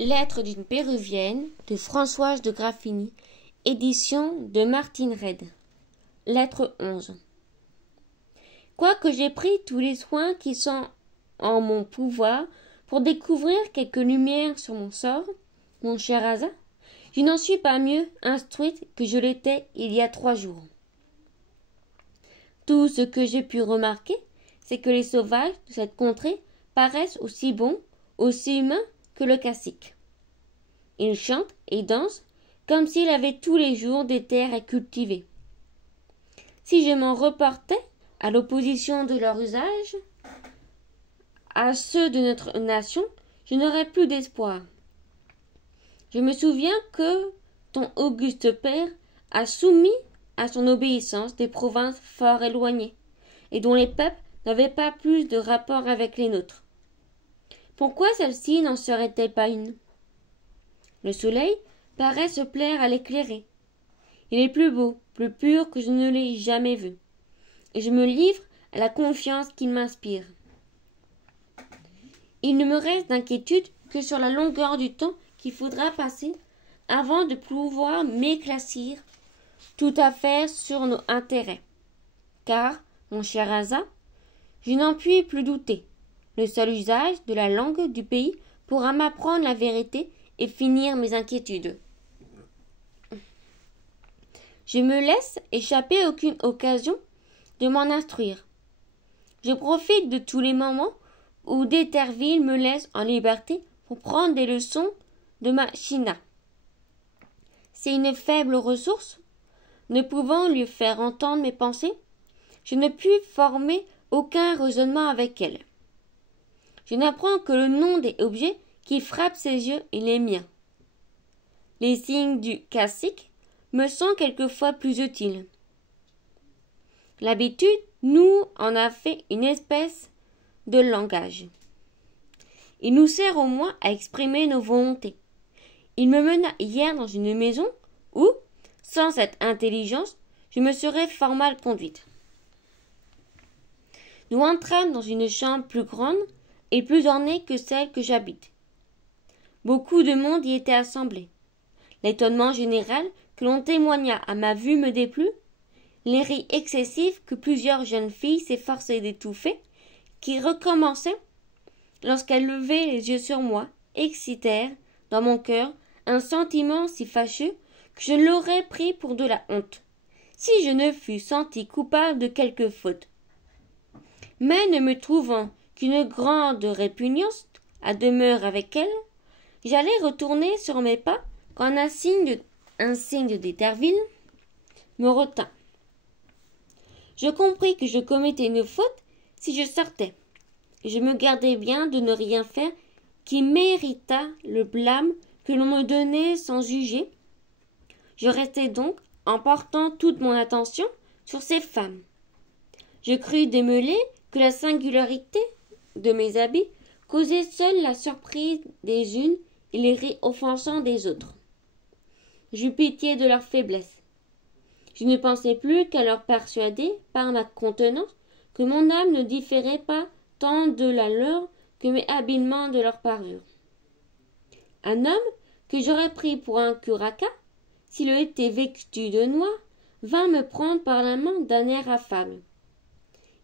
Lettre d'une Péruvienne de Françoise de Graffigny, édition de Martine Reid. Lettre 11. Quoique j'aie pris tous les soins qui sont en mon pouvoir pour découvrir quelques lumières sur mon sort, mon cher Asa, je n'en suis pas mieux instruite que je l'étais il y a 3 jours. Tout ce que j'ai pu remarquer, c'est que les sauvages de cette contrée paraissent aussi bons, aussi humains que le cacique. Ils chantent et dansent comme s'il avait tous les jours des terres à cultiver. Si je m'en reportais à l'opposition de leurs usages à ceux de notre nation, je n'aurais plus d'espoir. Je me souviens que ton auguste père a soumis à son obéissance des provinces fort éloignées, et dont les peuples n'avaient pas plus de rapport avec les nôtres. Pourquoi celle-ci n'en serait-elle pas une? Le soleil paraît se plaire à l'éclairer. Il est plus beau, plus pur que je ne l'ai jamais vu, et je me livre à la confiance qu'il m'inspire. Il ne me reste d'inquiétude que sur la longueur du temps qu'il faudra passer avant de pouvoir m'éclaircir tout à fait sur nos intérêts. Car, mon cher Asa, je n'en puis plus douter. Le seul usage de la langue du pays pourra m'apprendre la vérité et finir mes inquiétudes. Je me laisse échapper aucune occasion de m'en instruire. Je profite de tous les moments où d'Éterville me laisse en liberté pour prendre des leçons de ma China. C'est une faible ressource. Ne pouvant lui faire entendre mes pensées, je ne puis former aucun raisonnement avec elle. Je n'apprends que le nom des objets qui frappent ses yeux et les miens. Les signes du cacique me sont quelquefois plus utiles. L'habitude nous en a fait une espèce de langage. Il nous sert au moins à exprimer nos volontés. Il me mena hier dans une maison où, sans cette intelligence, je me serais fort mal conduite. Nous entrâmes dans une chambre plus grande et plus ornée que celle que j'habite. Beaucoup de monde y était assemblé. L'étonnement général que l'on témoigna à ma vue me déplut, les rires excessifs que plusieurs jeunes filles s'efforçaient d'étouffer, qui recommençaient lorsqu'elles levaient les yeux sur moi, excitèrent dans mon cœur un sentiment si fâcheux que je l'aurais pris pour de la honte, si je ne fus senti coupable de quelque faute. Mais ne me trouvant qu'une grande répugnance à demeure avec elle, j'allais retourner sur mes pas quand un signe d'Éterville me retint. Je compris que je commettais une faute si je sortais, et je me gardai bien de ne rien faire qui méritât le blâme que l'on me donnait sans juger. Je restai donc en portant toute mon attention sur ces femmes. Je crus démêler que la singularité de mes habits causait seule la surprise des unes et les rires offensants des autres. J'eus pitié de leur faiblesse. Je ne pensais plus qu'à leur persuader, par ma contenance, que mon âme ne différait pas tant de la leur que mes habillements de leur parure. Un homme que j'aurais pris pour un curaka, s'il était vêtu de noir, vint me prendre par la main d'un air affable.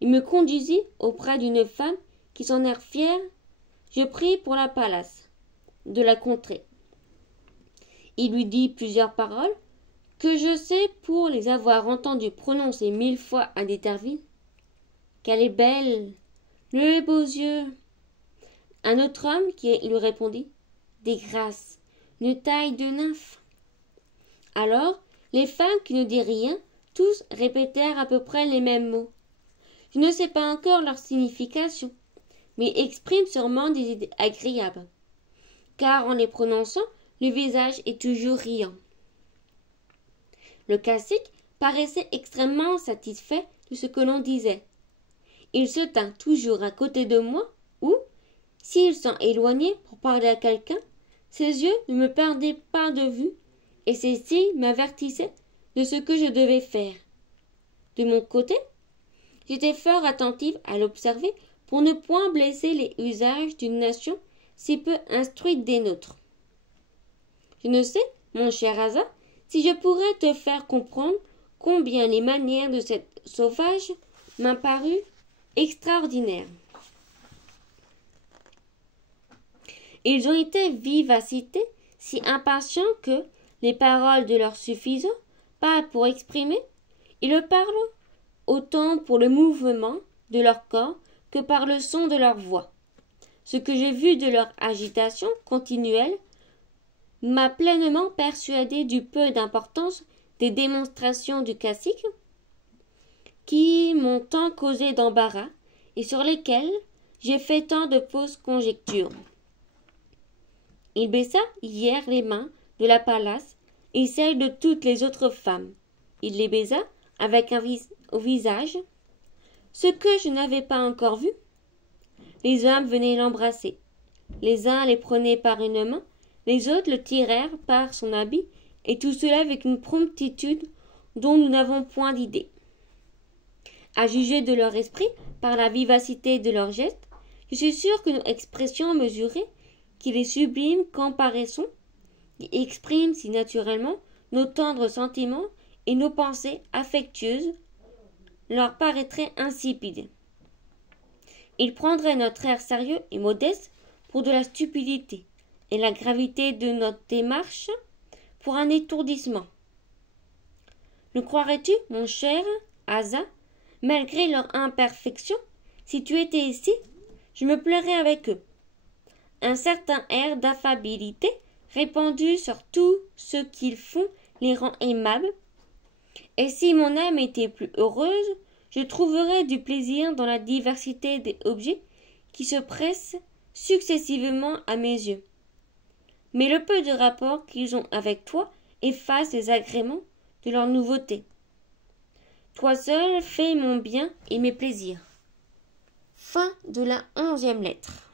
Il me conduisit auprès d'une femme qui, son air fier, je pris pour la Pallas de la contrée. Il lui dit plusieurs paroles que je sais pour les avoir entendues prononcer 1000 fois à d'Éterville. Qu'elle est belle, les beaux yeux. Un autre homme qui lui répondit, des grâces, une taille de nymphe. Alors, les femmes qui ne dirent rien, tous répétèrent à peu près les mêmes mots. Je ne sais pas encore leur signification, mais expriment sûrement des idées agréables, car en les prononçant, le visage est toujours riant. Le cacique paraissait extrêmement satisfait de ce que l'on disait. Il se tint toujours à côté de moi, ou, s'il s'en éloignait pour parler à quelqu'un, ses yeux ne me perdaient pas de vue, et ses cils m'avertissaient de ce que je devais faire. De mon côté, j'étais fort attentive à l'observer pour ne point blesser les usages d'une nation si peu instruite des nôtres. Je ne sais, mon cher Asa, si je pourrais te faire comprendre combien les manières de cette sauvage m'ont paru extraordinaires. Ils ont été vivacité si impatients que les paroles de leur suffisent pas pour exprimer. Ils parlent autant pour le mouvement de leur corps que par le son de leur voix. Ce que j'ai vu de leur agitation continuelle m'a pleinement persuadé du peu d'importance des démonstrations du cacique qui m'ont tant causé d'embarras et sur lesquelles j'ai fait tant de fausses conjectures. Il baissa hier les mains de la Pallas et celles de toutes les autres femmes. Il les baisa avec au visage, ce que je n'avais pas encore vu. Les hommes venaient l'embrasser. Les uns les prenaient par une main, les autres le tirèrent par son habit, et tout cela avec une promptitude dont nous n'avons point d'idée. À juger de leur esprit par la vivacité de leurs gestes, je suis sûr que nos expressions mesurées, qui les subliment qu'en paraissons, qui expriment si naturellement nos tendres sentiments et nos pensées affectueuses, leur paraîtraient insipides. Ils prendraient notre air sérieux et modeste pour de la stupidité, et la gravité de notre démarche pour un étourdissement. Le croirais-tu, mon cher Asa, malgré leur imperfection, si tu étais ici, je me plairais avec eux. Un certain air d'affabilité répandu sur tout ce qu'ils font les rend aimables, et si mon âme était plus heureuse, je trouverais du plaisir dans la diversité des objets qui se pressent successivement à mes yeux. Mais le peu de rapport qu'ils ont avec toi efface les agréments de leur nouveauté. Toi seul fais mon bien et mes plaisirs. Fin de la 11e lettre.